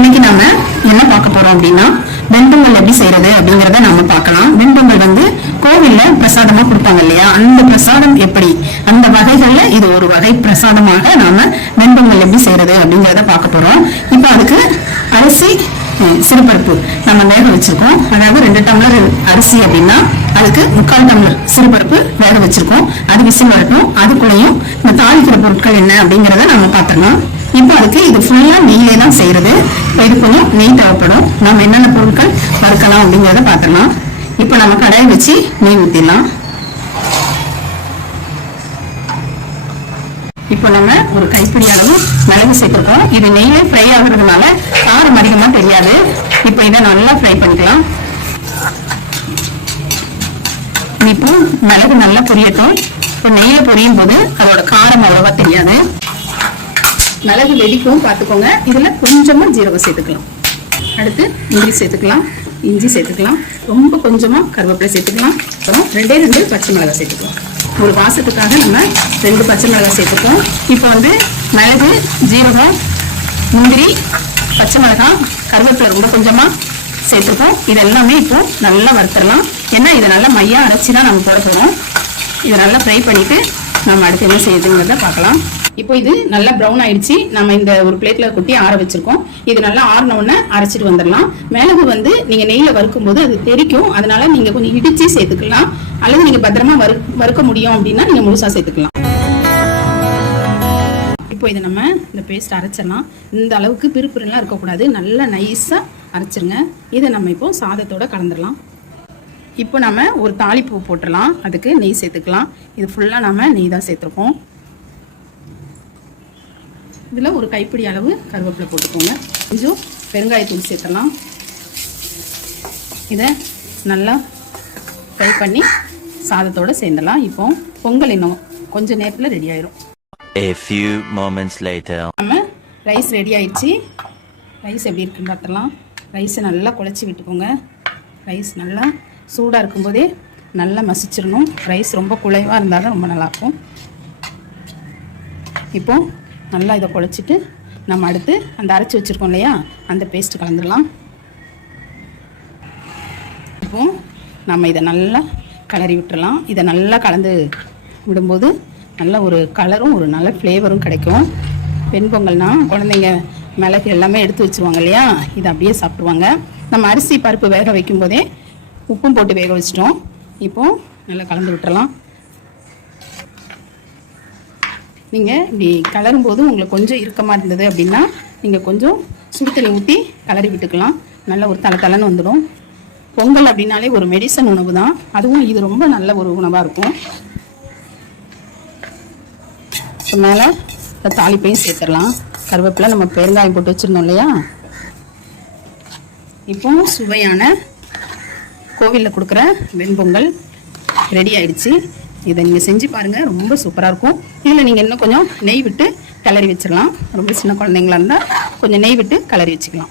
இன்னைக்கு நாம என்ன பார்க்க போறோம் அப்படின்னா வெண்பொங்கல் எப்படி செய்யறது அப்படிங்கறத நாம பார்க்கலாம். வெண்பொங்கல் வந்து கோவில்ல பிரசாதமா கொடுப்பாங்க இல்லையா? அந்த பிரசாதம் எப்படி? அந்த வகைகள்ல இது ஒரு வகை பிரசாதமாக நாம வெண்பொங்கல் எப்படி செய்யறது அப்படிங்கறத பார்க்க போறோம். இப்போ அதுக்கு அரிசி சிறுபருப்பு நம்ம வேக வச்சிருக்கோம். அதாவது ரெண்டு டம்ளர் அரிசி அப்படின்னா அதுக்கு முக்கால் டம்ளர் சிறுபருப்பு வேக வச்சிருக்கோம். அது விசில் வரட்டும். அதுக்குள்ளேயும் இந்த தாளிக்கிற பொருட்கள் என்ன அப்படிங்கறத நம்ம பார்த்துக்கலாம் இப்போ அதுக்கு இது ஃபுல்லா நெய்யிலே தான் செய்யறது. இது கொஞ்சம் நெய் தேவைப்படும் நம்ம என்னென்ன பொருட்கள் வறுக்கலாம் அப்படிங்கறத பார்த்துடலாம். இப்போ நம்ம கடாயை வச்சு நெய் ஊற்றிடலாம் இப்போ நம்ம ஒரு கைப்பிடி அளவு மிளகு சேர்த்துருக்கோம். இது நெய்யே ஃப்ரை ஆகுறதுனால காரம் அதிகமா தெரியாது. இப்போ இதை நல்லா ஃப்ரை பண்ணிக்கலாம். இப்போ மிளகு நல்லா பொரியட்டும். இப்போ நெய்யில பொரியும் போது அதோட காரம் அவ்வளோவா தெரியாது. மிளகு வெடிக்கும் பார்த்துக்கோங்க. இதில் கொஞ்சமா ஜீரகம் சேர்த்துக்கலாம். அடுத்து இஞ்சி சேர்த்துக்கலாம். இஞ்சி சேர்த்துக்கலாம். ரொம்ப கொஞ்சமா கருவேப்பிலை சேர்த்துக்கலாம். அப்புறம் ரெண்டே ரெண்டு பச்சை மிளகாய் சேர்த்துக்கலாம். ஒரு வாசத்துக்காக நம்ம ரெண்டு பச்சை மிளகாய் சேர்த்துக்கோம் இப்போ வந்து மிளகு ஜீரகம் முந்திரி பச்சை மிளகாய் கருவேப்பிலை ரொம்ப கொஞ்சமா சேர்த்துப்போம். இது எல்லாமே இப்போ நல்லா வறுத்துடலாம். ஏன்னா இதை நல்லா மையாக அரைச்சி தான் நம்ம போட போகிறோம் இதை நல்லா ஃப்ரை பண்ணிட்டு நம்ம அடுத்து என்ன செய்யுதுங்கிறத பார்க்கலாம். இப்போ இது நல்லா ப்ரௌன் ஆயிடுச்சு. நம்ம இந்த ஒரு பிளேட்ல கொட்டி ஆற வச்சிருக்கோம். இது நல்லா ஆறின உடனே அரைச்சிட்டு வந்துடலாம். மிளகு வந்து நீங்க நெய்ல வறுக்கும் போது அது தெரிக்கும். அதனால நீங்க கொஞ்சம் இடிச்சு சேர்த்துக்கலாம். அல்லது நீங்க பத்திரமா வறு வறுக்க முடியும் அப்படின்னா நீங்க முழுசா சேர்த்துக்கலாம். இப்போ இதை நம்ம இந்த பேஸ்ட் அரைச்சிடலாம். இந்த அளவுக்கு பிறுபிறுலாம் இருக்கக்கூடாது. நல்லா நைஸாக அரைச்சிருங்க. இதை நம்ம இப்போ சாதத்தோட கலந்துடலாம். இப்போ நம்ம ஒரு தாளிப்பூ போட்டுடலாம். அதுக்கு நெய் சேர்த்துக்கலாம். இது ஃபுல்லாக நம்ம நெய் தான் சேர்த்துருக்கோம். இதில் ஒரு கைப்பிடி அளவு கருவேப்பிலை போட்டுக்கோங்க. கொஞ்சம் பெருங்காயத்தூள் சேர்த்துடலாம். இதை நல்லா ஃப்ரை பண்ணி சாதத்தோட சேர்ந்துடலாம். இப்போ பொங்கல் இன்னும் கொஞ்சம் நேரத்தில் ரெடி ஆயிரும். A few moments later. நம்ம ரைஸ் ரெடி ஆயிடுச்சு. ரைஸ் எப்படி இருக்குன்னு பார்த்துடலாம். ரைஸை நல்லா குழச்சி விட்டுக்கோங்க. ரைஸ் நல்லா சூடாக இருக்கும்போதே நல்லா மசிச்சிடணும். ரைஸ் ரொம்ப குழைவாக இருந்தால் தான் ரொம்ப நல்லாயிருக்கும் இப்போ நல்லா இதை குழச்சிட்டு நம்ம அடுத்து அந்த அரைச்சி வச்சுருக்கோம் இல்லையா? அந்த பேஸ்ட் கலந்துடலாம். இப்போ நம்ம இதை நல்லா கிளறி விட்டுடலாம் இதை நல்லா கலந்து விடும்போது நல்ல ஒரு கலரும் ஒரு நல்ல ஃப்ளேவரும் கிடைக்கும். வெண்பொங்கல்னா குழந்தைங்க மிளகு எல்லாமே எடுத்து வச்சுருவாங்க இல்லையா? இதை அப்படியே சாப்பிடுவாங்க. நம்ம அரிசி பருப்பு வேக வைக்கும் போதே உப்பும் போட்டு வேக வச்சிட்டோம். இப்போ நல்லா கலந்து விட்டுறலாம். நீங்கள் இப்படி கலரும் போது உங்களுக்கு கொஞ்சம் இறுக்கமாக இருந்தது அப்படின்னா நீங்கள் கொஞ்சம் சுடு தண்ணி ஊற்றி கலரி விட்டுக்கலாம். நல்ல ஒரு தலை தலைன்னு வந்துடும். பொங்கல் அப்படின்னாலே ஒரு மெடிசன் உணவு தான். அதுவும் இது ரொம்ப நல்ல ஒரு உணவாக இருக்கும். இப்போ மேலே இந்த தாளிப்பையும் சேர்த்துடலாம். கருவேப்பிலை நம்ம பெருங்காயம் போட்டு வச்சுருந்தோம் இல்லையா? இப்போ சுவையான கோவிலில் கொடுக்குற வெண்பொங்கல் ரெடி ஆயிடுச்சு. இதை நீங்கள் செஞ்சு பாருங்கள் ரொம்ப சூப்பராக இருக்கும். இதில் நீங்கள் இன்னும் கொஞ்சம் நெய் விட்டு கிளறி வச்சிடலாம். ரொம்ப சின்ன குழந்தைங்களா இருந்தால் கொஞ்சம் நெய் விட்டு கிளறி வச்சுக்கலாம்.